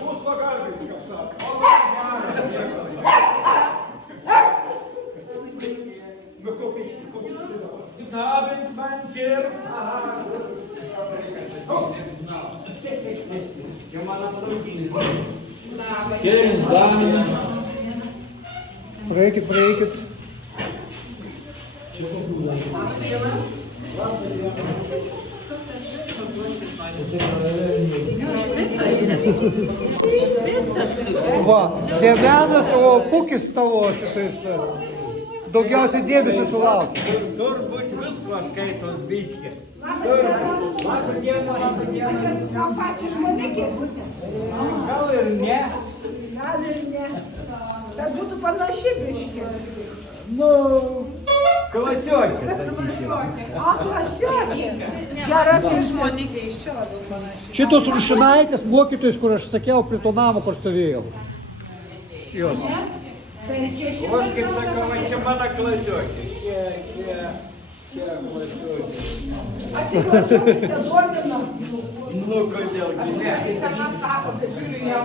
Kus pagarbiks, kaip sako. Nu, ko pyksti dabar? Abend, bankier. Jau man aplankys. Praeikit, praeikit. Va, Dievenas, o Pukis tavo šitais daugiausiai dėmesio sulaukia. Turbūt visko skaitos biškį. Labą dieną, labą dieną. Gal pačią žmonę girdite? Gal ir ne. Gal ir ne. Bet būtų panaši biškė. Nu, klasiokė, sakysim. O, klasiokė. Gera čia žmonė. Šitos Rušinaitės mokytojus, kur aš sakiau, prie to namo, kur stovėjau. Jos. Tai čia O aš kaip sakau, va čia mano klasiokė. Čia klasiokė. A tik klasiokis te domino. Nu, kodėl gi ne? Jis anas sako, kad žiūriu jam.